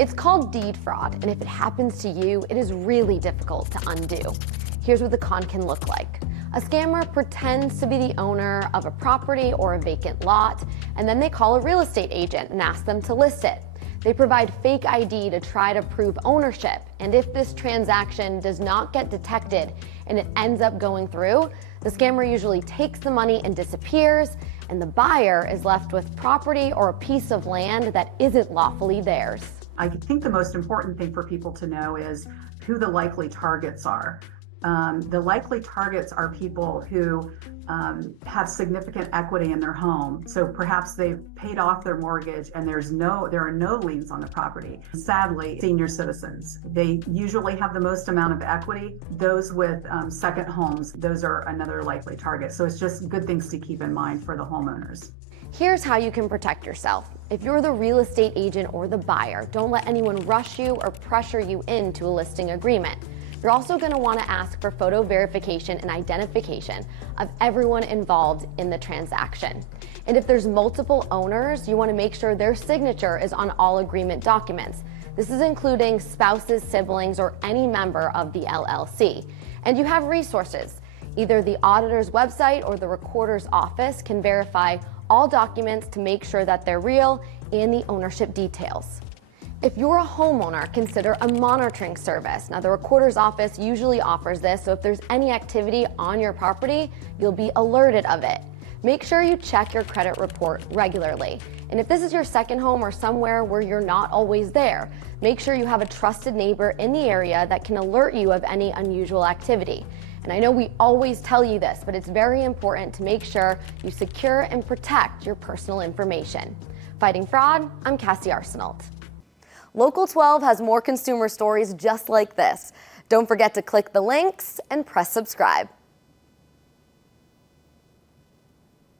It's called deed fraud, and if it happens to you, it is really difficult to undo. Here's what the con can look like. A scammer pretends to be the owner of a property or a vacant lot, and then they call a real estate agent and ask them to list it. They provide fake ID to try to prove ownership, and if this transaction does not get detected and it ends up going through, the scammer usually takes the money and disappears, and the buyer is left with property or a piece of land that isn't lawfully theirs. I think the most important thing for people to know is who the likely targets are. The likely targets are people who have significant equity in their home. So perhaps they've paid off their mortgage and there are no liens on the property. Sadly, senior citizens, they usually have the most amount of equity. Those with second homes, those are another likely target. So it's just good things to keep in mind for the homeowners. Here's how you can protect yourself. If you're the real estate agent or the buyer, don't let anyone rush you or pressure you into a listing agreement. You're also going to want to ask for photo verification and identification of everyone involved in the transaction. And if there's multiple owners, you want to make sure their signature is on all agreement documents. This is including spouses, siblings, or any member of the LLC. And you have resources. Either the auditor's website or the recorder's office can verify all documents to make sure that they're real and the ownership details. If you're a homeowner, consider a monitoring service. Now, the recorder's office usually offers this, so if there's any activity on your property, you'll be alerted of it. Make sure you check your credit report regularly. And if this is your second home or somewhere where you're not always there, make sure you have a trusted neighbor in the area that can alert you of any unusual activity. And I know we always tell you this, but it's very important to make sure you secure and protect your personal information. Fighting fraud, I'm Cassie Arsenault. Local 12 has more consumer stories just like this. Don't forget to click the links and press subscribe.